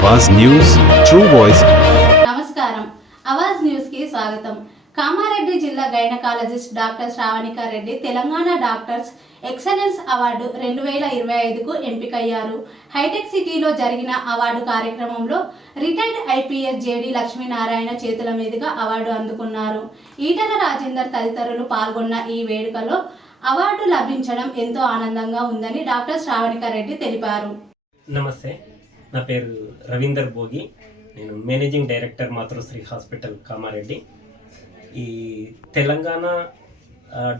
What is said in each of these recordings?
आवाज news true voice నమస్కారం అవాజ్ news కి స్వాగతం. కామారెడ్డి జిల్లా gynaecologist doctor Shravanika Reddy Telangana doctors excellence award 2025కు ఎంపికయ్యారు. హైటెక్ సిటీలో జరిగిన అవార్డు కార్యక్రమంలో రిటైర్డ్ ఐపీఎస్ జేడి లక్ష్మీనారాయణ చేతుల మీదుగా అవార్డు అందుకున్నారు. ఈటల రాజేందర్ తదితరులు పాల్గొన్న ఈ వేడుకలో అవార్డు లభించడం ఎంతో ఆనందంగా ఉందని డాక్టర్ శ్రావణికా రెడ్డి తెలిపారు. నమస్తే, నా పేరు రవీందర్ భోగి. నేను మేనేజింగ్ డైరెక్టర్ మాతృశ్రీ హాస్పిటల్ కామారెడ్డి. ఈ Telangana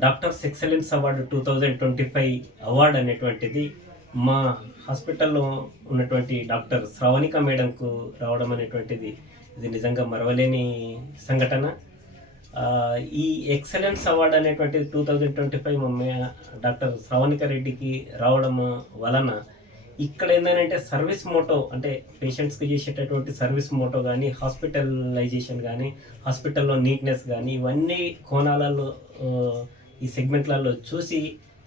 doctors excellence award 2025 award అనేటువంటిది మా హాస్పిటల్లో ఉన్నటువంటి డాక్టర్ శ్రావణిక మేడంకు రావడం అనేటువంటిది ఇది నిజంగా మరవలేని సంఘటన. ఈ ఎక్సలెన్స్ అవార్డు అనేటువంటిది 2025 మా డాక్టర్ శ్రావణిక రెడ్డికి రావడం వలన ఇక్కడ ఏంటంటే సర్వీస్ మోటో, అంటే పేషెంట్స్కి చేసేటటువంటి సర్వీస్ మోటో కానీ, హాస్పిటలైజేషన్ కానీ, హాస్పిటల్లో నీట్నెస్ కానీ, ఇవన్నీ కోణాలలో ఈ సెగ్మెంట్లలో చూసి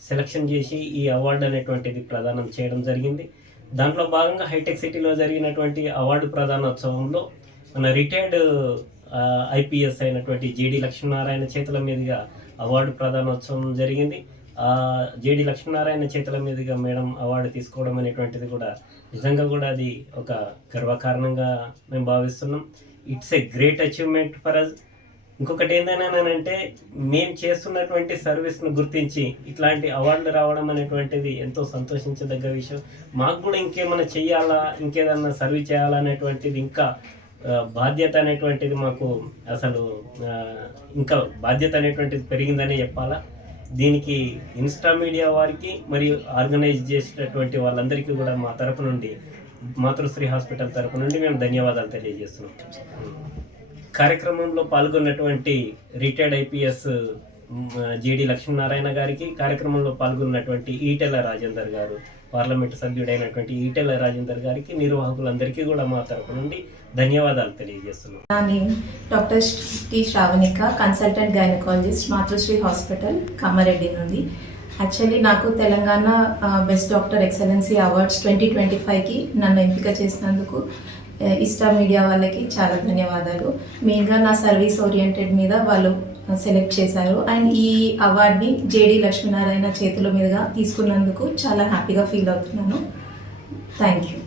సెలక్షన్ చేసి ఈ అవార్డు అనేటువంటిది ప్రదానం చేయడం జరిగింది. దాంట్లో భాగంగా హైటెక్ సిటీలో జరిగినటువంటి అవార్డు ప్రదానోత్సవంలో మన రిటైర్డ్ ఐపీఎస్ అయినటువంటి జేడి లక్ష్మీనారాయణ చేతుల మీదుగా అవార్డు ప్రదానోత్సవం జరిగింది. జేడి లక్ష్మీనారాయణ చేతుల మీదుగా మేడం అవార్డు తీసుకోవడం అనేటువంటిది కూడా నిజంగా కూడా అది ఒక గర్వకారణంగా మేము భావిస్తున్నాం. It's a great achievement for us. ఇంకొకటి ఏంటంటే మేము చేస్తున్నటువంటి సర్వీస్ను గుర్తించి ఇట్లాంటి అవార్డులు రావడం అనేటువంటిది ఎంతో సంతోషించదగ్గ విషయం. మాకు కూడా ఇంకేమైనా చెయ్యాలా, ఇంకేదన్నా సర్వీస్ చేయాలా అనేటువంటిది, ఇంకా బాధ్యత అనేటువంటిది మాకు అసలు ఇంకా బాధ్యత అనేటువంటిది పెరిగిందనే చెప్పాలా. దీనికి ఇన్స్టా మీడియా వారికి మరియు ఆర్గనైజ్ చేసేటటువంటి వాళ్ళందరికీ కూడా మా తరపు నుండి, మాతృశ్రీ హాస్పిటల్ తరపు నుండి మేము ధన్యవాదాలు తెలియజేస్తున్నాం. కార్యక్రమంలో పాల్గొన్నటువంటి రిటైర్డ్ ఐపీఎస్ జేడి లక్ష్మీనారాయణ గారికి, కార్యక్రమంలో పాల్గొన్నటువంటి ఈటెల రాజేందర్ గారు, పార్లమెంటు సభ్యుడైనటువంటి ఈటెల రాజేందర్ గారికి, నిర్వాహకులందరికీ కూడా మా తరపు నుండి ధన్యవాదాలు తెలియజేస్తున్నాం. నేను doctor T Shravanika, consultant gynaecologist, Matrushri hospital Kamareddy నుండి. యాక్చువల్లీ నాకు Telangana best doctor excellency awards 2025కి నన్ను ఎంపిక చేసినందుకు ఇన్స్టా మీడియా వాళ్ళకి చాలా ధన్యవాదాలు. మెయిన్గా నా సర్వీస్ ఓరియంటెడ్ మీద వాళ్ళు సెలెక్ట్ చేశారు. అండ్ ఈ అవార్డ్ని జేడి లక్ష్మీనారాయణ చేతుల మీదుగా తీసుకున్నందుకు చాలా హ్యాపీగా ఫీల్ అవుతున్నాను. Thank you.